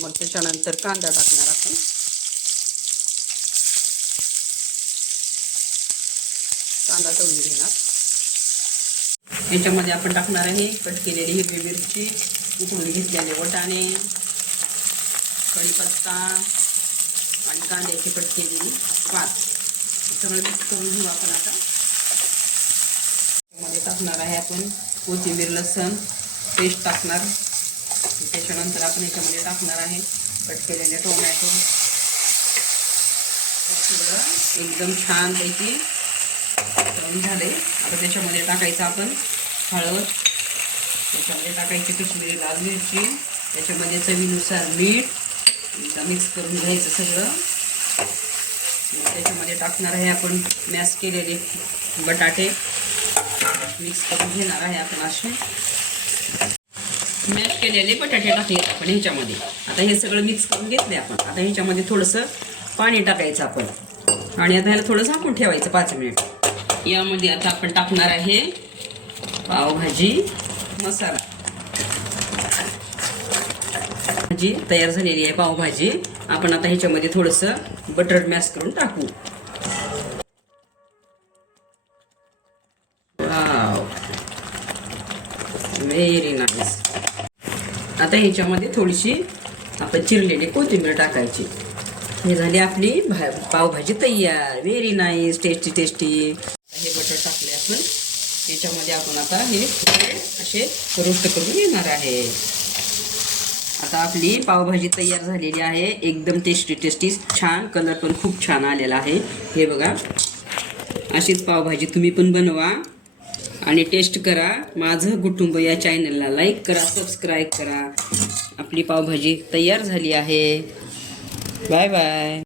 मग त्याच्यानंतर कांदा टाकणार आपण. कांदा तळून घेणार. याच्यामध्ये आपण टाकणार आहे कट केलेली हिरवी मिरची, उकळून घेतलेले वाटाणे, कढीपत्ता आणि कांद्याची कट केलेली पात. सगळं मिक्स करून घेऊ आपण. आता त्यामध्ये टाकणार आहे आपण कोथिंबीर, लसूण पेस्ट टाकणार. त्याच्यानंतर आपण याच्यामध्ये टाकणार आहे कट केलेले टोमॅटो. सगळं एकदम छानपैकी तळून झाले. आता त्याच्यामध्ये टाकायचं आपण हळद, त्याच्यामध्ये टाकायची कश्मीरी लाल मिरची, त्याच्यामध्ये चवीनुसार मीठ. एकदा मिक्स करून घ्यायचं सगळं. त्याच्यामध्ये टाकणार आहे आपण मॅश केलेले बटाटे. मिक्स करून घेणार आहे आपण. असे मॅश केलेले बटाटे टाकले आपण ह्याच्यामध्ये. आता हे सगळं मिक्स करून घेतले आपण. आता ह्याच्यामध्ये थोडंसं पाणी टाकायचं आपण आणि आता ह्याला थोडं झाकून ठेवायचं 5 मिनिट. यामध्ये आता आपण टाकणार आहे पावभाजी मसाला. भाजी तयार झालेली आहे पावभाजी. आपण आता ह्याच्यामध्ये थोडंसं बटर मॅश करून टाकू. Wow, very nice. आता ह्याच्यामध्ये थोडीशी आपण चिरलेली कोथिंबीर टाकायची. हे झाली आपली पावभाजी तयार. Very nice, tasty tasty. हे बटर टाकले आपण. याच्यामध्ये आपण आता हे असे रोस्ट करून घेणार आहे. आता आपली पावभाजी तयार झालेली आहे. एकदम टेस्टी टेस्टी, छान. कलर पण खूप छान आलेला आहे. हे बघा, अशीच पावभाजी तुम्ही पण बनवा आणि टेस्ट करा. माझं कुटुंब या चॅनलला लाईक करा, सबस्क्राईब करा. आपली पावभाजी तयार झाली आहे. Bye bye.